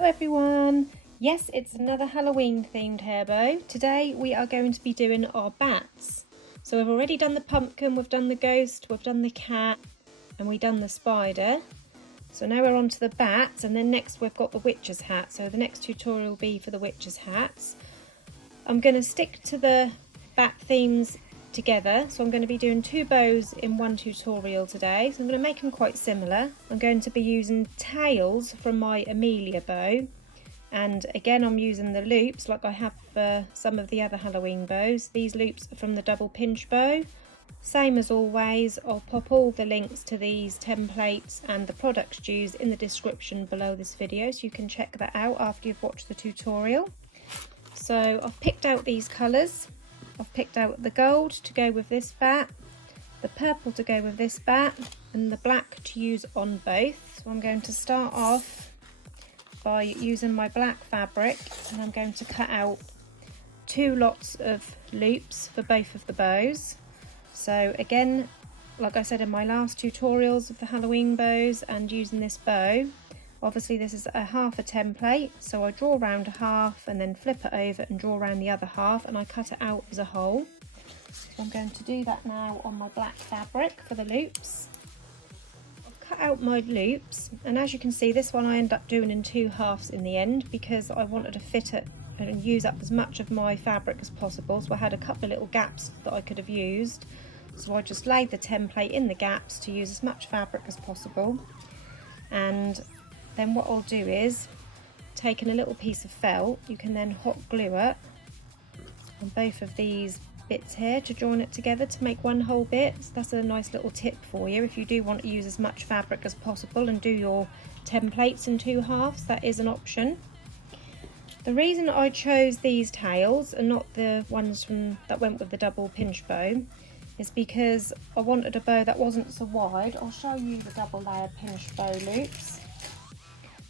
Hello everyone! Yes, it's another Halloween themed hair bow. Today we are going to be doing our bats. So we've already done the pumpkin, we've done the ghost, we've done the cat, and we've done the spider. So now we're on to the bats, and then next we've got the witch's hat. So the next tutorial will be for the witch's hats. I'm going to stick to the bat themes together, so I'm going to be doing two bows in one tutorial today. So I'm going to make them quite similar. I'm going to be using tails from my Amelia bow, and again I'm using the loops like I have for some of the other Halloween bows. These loops are from the double pinch bow. Same as always, I'll pop all the links to these templates and the products used in the description below this video, so you can check that out after you've watched the tutorial. So I've picked out these colours. I've picked out the gold to go with this bat, the purple to go with this bat, and the black to use on both. So I'm going to start off by using my black fabric, and I'm going to cut out two lots of loops for both of the bows. So again, like I said in my last tutorials of the Halloween bows and using this bow, obviously this is a half a template, so I draw around a half and then flip it over and draw around the other half, and I cut it out as a whole. So I'm going to do that now on my black fabric for the loops. I've cut out my loops, and as you can see, this one I end up doing in two halves in the end because I wanted to fit it and use up as much of my fabric as possible. So I had a couple of little gaps that I could have used, so I just laid the template in the gaps to use as much fabric as possible. And then what I'll do is, taking a little piece of felt, you can then hot glue it on both of these bits here to join it together to make one whole bit. So that's a nice little tip for you if you do want to use as much fabric as possible and do your templates in two halves. That is an option. The reason I chose these tails and not the ones that went with the double pinch bow is because I wanted a bow that wasn't so wide. I'll show you the double layer pinch bow loops.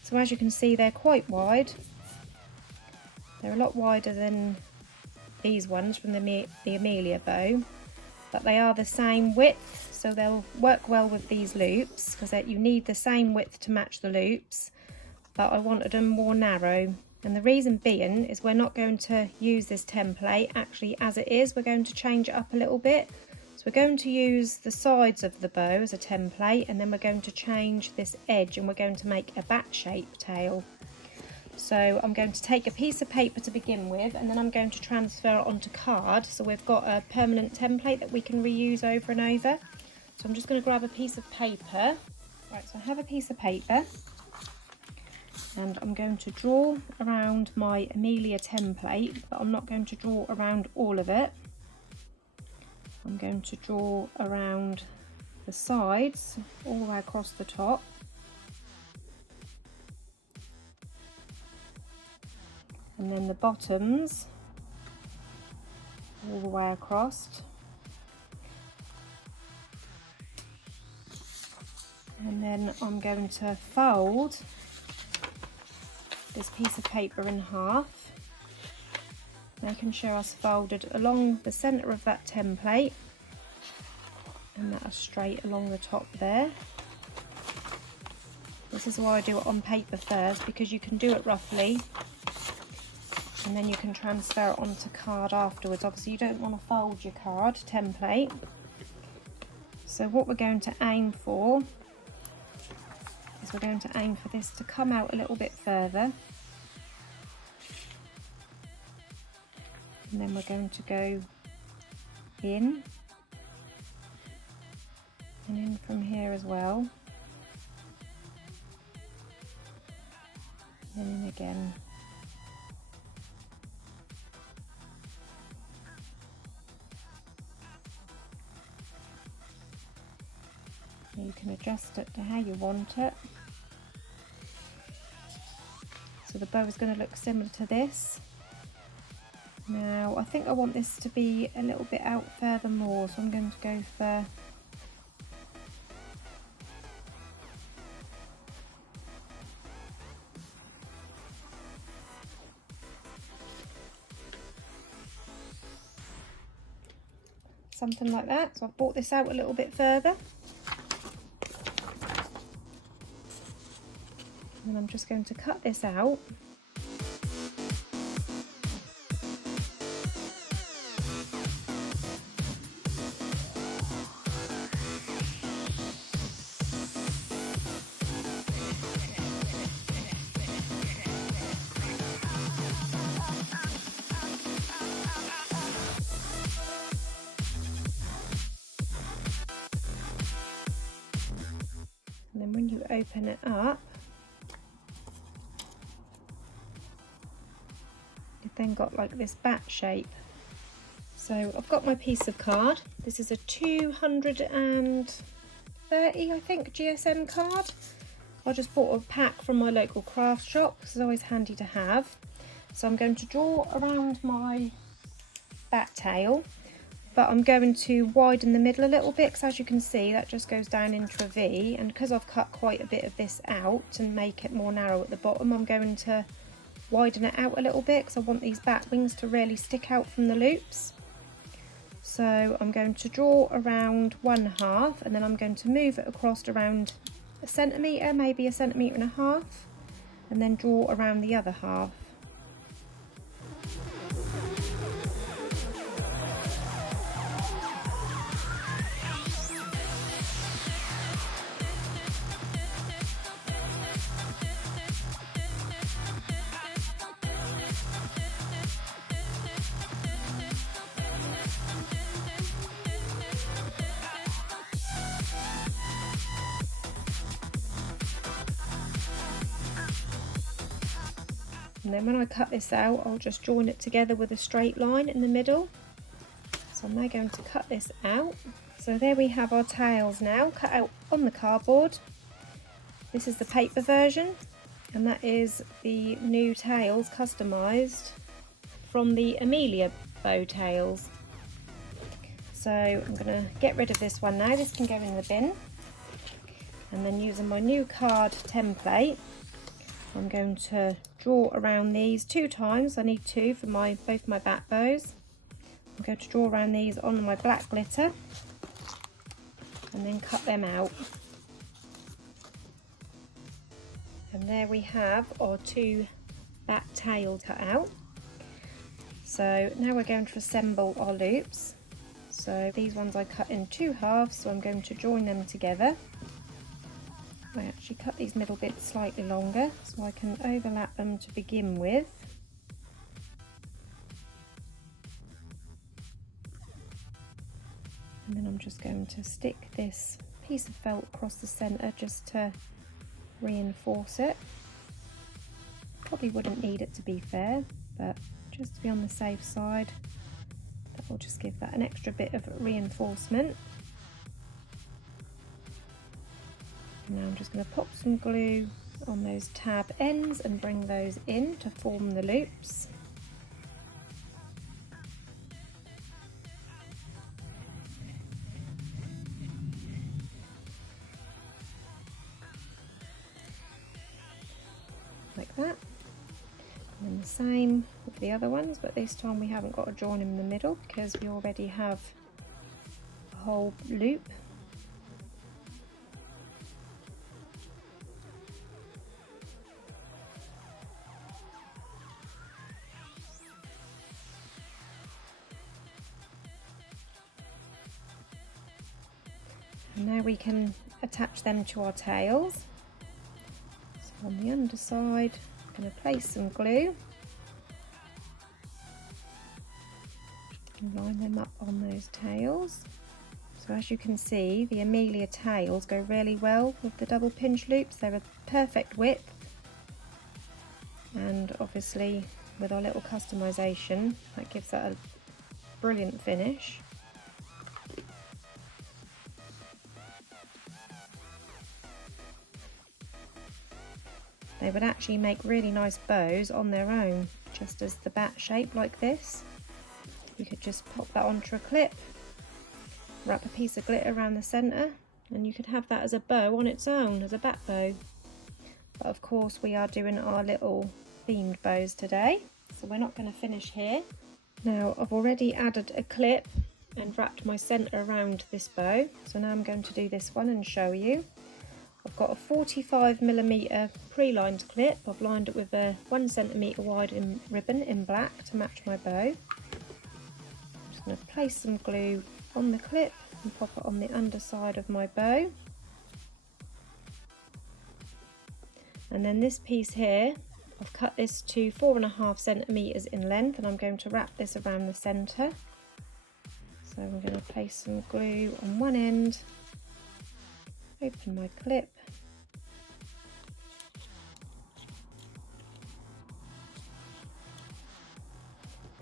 So as you can see, they're quite wide. They're a lot wider than these ones from the Amelia bow, but they are the same width, so they'll work well with these loops because you need the same width to match the loops, but I wanted them more narrow. And the reason being is we're not going to use this template actually as it is, we're going to change it up a little bit. So we're going to use the sides of the bow as a template, and then we're going to change this edge and we're going to make a bat shape tail. So I'm going to take a piece of paper to begin with, and then I'm going to transfer it onto card, so we've got a permanent template that we can reuse over and over. So I'm just going to grab a piece of paper. Right, so I have a piece of paper, and I'm going to draw around my Amelia template, but I'm not going to draw around all of it. I'm going to draw around the sides all the way across the top, and then the bottoms all the way across, and then I'm going to fold this piece of paper in half, making sure it's folded along the centre of that template and that is straight along the top there. This is why I do it on paper first, because you can do it roughly and then you can transfer it onto card afterwards. Obviously you don't want to fold your card template. So what we're going to aim for is we're going to aim for this to come out a little bit further. And then we're going to go in and in from here as well, and in again. You can adjust it to how you want it. So the bow is going to look similar to this. Now I think I want this to be a little bit out further more, so I'm going to go for something like that. So I've brought this out a little bit further. And I'm just going to cut this out. And then when you open it up, you've then got like this bat shape. So I've got my piece of card. This is a 230, I think, GSM card. I just bought a pack from my local craft shop because it's always handy to have. So I'm going to draw around my bat tail, but I'm going to widen the middle a little bit because as you can see that just goes down into a V, and because I've cut quite a bit of this out and make it more narrow at the bottom, I'm going to widen it out a little bit because I want these bat wings to really stick out from the loops. So I'm going to draw around 1/2 and then I'm going to move it across around 1 centimetre, maybe 1.5 centimetres, and then draw around the other half. And then when I cut this out, I'll just join it together with a straight line in the middle. So I'm now going to cut this out. So there we have our tails now cut out on the cardboard. This is the paper version, and that is the new tails customised from the Amelia bow tails. So I'm going to get rid of this one now. This can go in the bin. And then using my new card template, I'm going to draw around these 2 times. I need 2 for both my bat bows. I'm going to draw around these on my black glitter and then cut them out. And there we have our 2 bat tails cut out. So now we're going to assemble our loops. So these ones I cut in 2 halves, so I'm going to join them together. I actually cut these middle bits slightly longer so I can overlap them to begin with. And then I'm just going to stick this piece of felt across the centre just to reinforce it. Probably wouldn't need it to be fair, but just to be on the safe side, that will just give that an extra bit of reinforcement. Now I'm just going to pop some glue on those tab ends and bring those in to form the loops. Like that. And then the same with the other ones, but this time we haven't got to join them in the middle because we already have a whole loop. And now we can attach them to our tails. So on the underside, I'm going to place some glue and line them up on those tails. So as you can see, the Amelia tails go really well with the double pinch loops. They're a perfect width, and obviously with our little customization, that gives that a brilliant finish. They would actually make really nice bows on their own, just as the bat shape like this. You could just pop that onto a clip, wrap a piece of glitter around the centre, and you could have that as a bow on its own, as a bat bow. But of course we are doing our little themed bows today, so we're not going to finish here. Now I've already added a clip and wrapped my centre around this bow, so now I'm going to do this one and show you. I've got a 45mm pre-lined clip. I've lined it with a 1cm wide ribbon in black to match my bow. I'm just going to place some glue on the clip and pop it on the underside of my bow. And then this piece here, I've cut this to 4.5cm in length, and I'm going to wrap this around the centre. So I'm going to place some glue on one end, open my clip,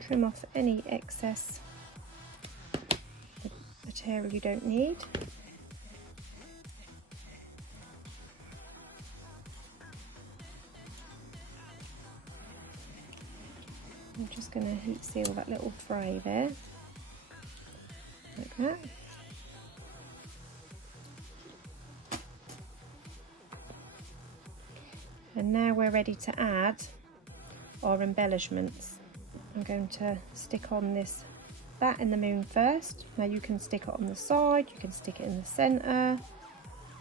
trim off any excess material you don't need. I'm just going to heat seal that little fray there, like that. And now we're ready to add our embellishments. I'm going to stick on this bat in the moon first. Now you can stick it on the side, you can stick it in the centre.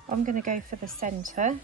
I'm going to go for the centre.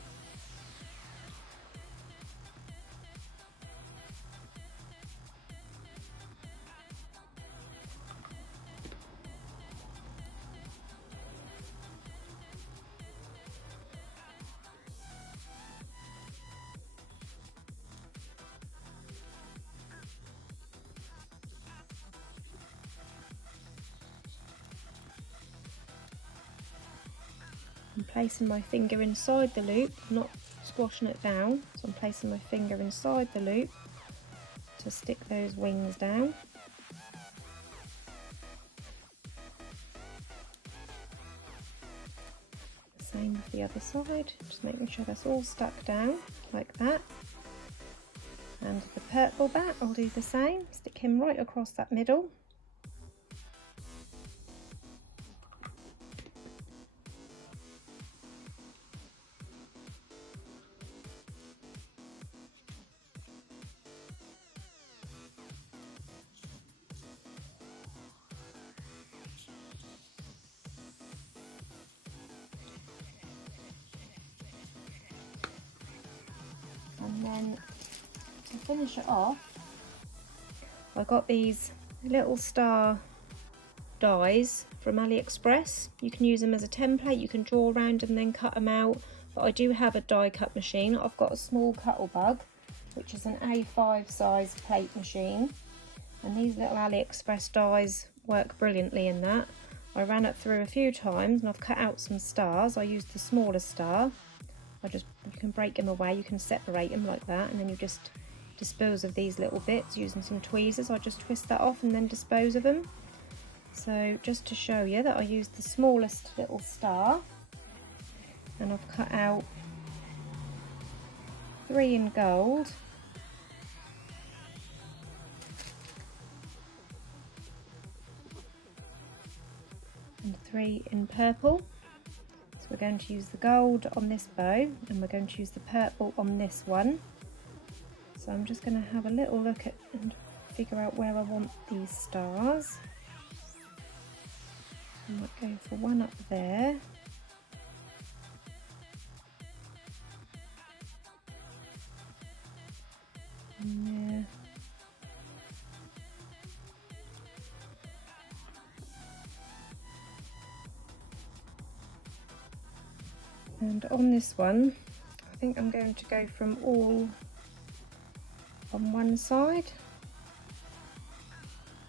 I'm placing my finger inside the loop, not squashing it down, so I'm placing my finger inside the loop to stick those wings down. Same with the other side, just making sure that's all stuck down like that. And the purple bat, I'll do the same, stick him right across that middle. And then to finish it off, I got these little star dies from AliExpress. You can use them as a template, you can draw around and then cut them out, but I do have a die cut machine. I've got a small Cuttlebug, which is an A5 size plate machine, and these little AliExpress dies work brilliantly in that. I ran it through a few times and I've cut out some stars. I used the smaller star. You can break them away, you can separate them like that, and then you just dispose of these little bits using some tweezers. I just twist that off and then dispose of them. So just to show you that I used the smallest little star, and I've cut out 3 in gold, and 3 in purple. So we're going to use the gold on this bow and we're going to use the purple on this one. So I'm just going to have a little look at and figure out where I want these stars. I might go for one up there. And there. And on this one, I think I'm going to go from all on one side,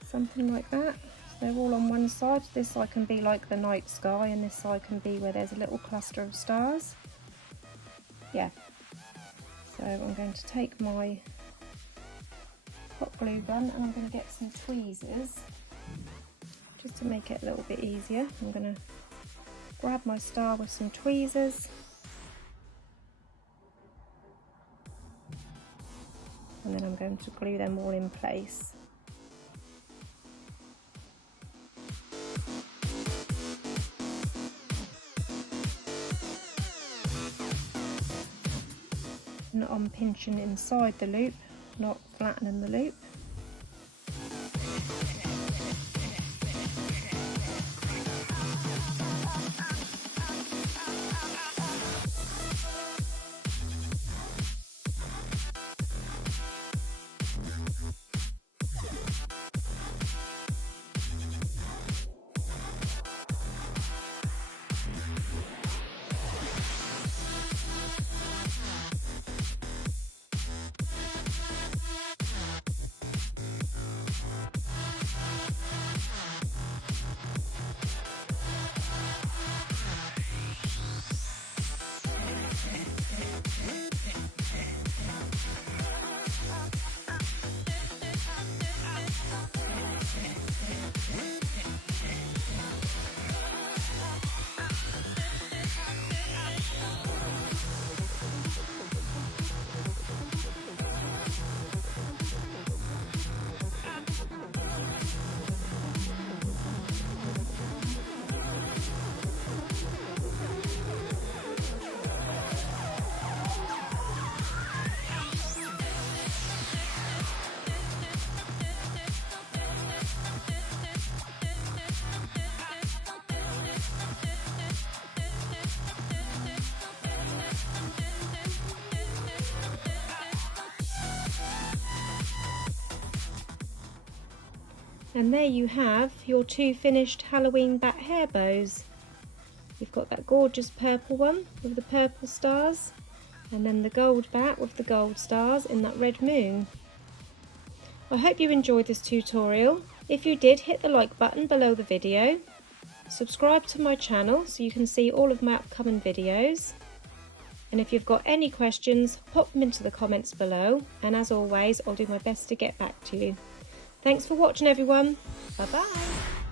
something like that. So they're all on one side. This side can be like the night sky, and this side can be where there's a little cluster of stars. Yeah. So I'm going to take my hot glue gun and I'm going to get some tweezers just to make it a little bit easier. I'm going to grab my star with some tweezers and then I'm going to glue them all in place. And I'm pinching inside the loop, not flattening the loop. And there you have your 2 finished Halloween bat hair bows. You've got that gorgeous purple one with the purple stars, and then the gold bat with the gold stars in that red moon. I hope you enjoyed this tutorial. If you did, hit the like button below the video. Subscribe to my channel so you can see all of my upcoming videos. And if you've got any questions, pop them into the comments below. And as always, I'll do my best to get back to you. Thanks for watching, everyone. Bye bye.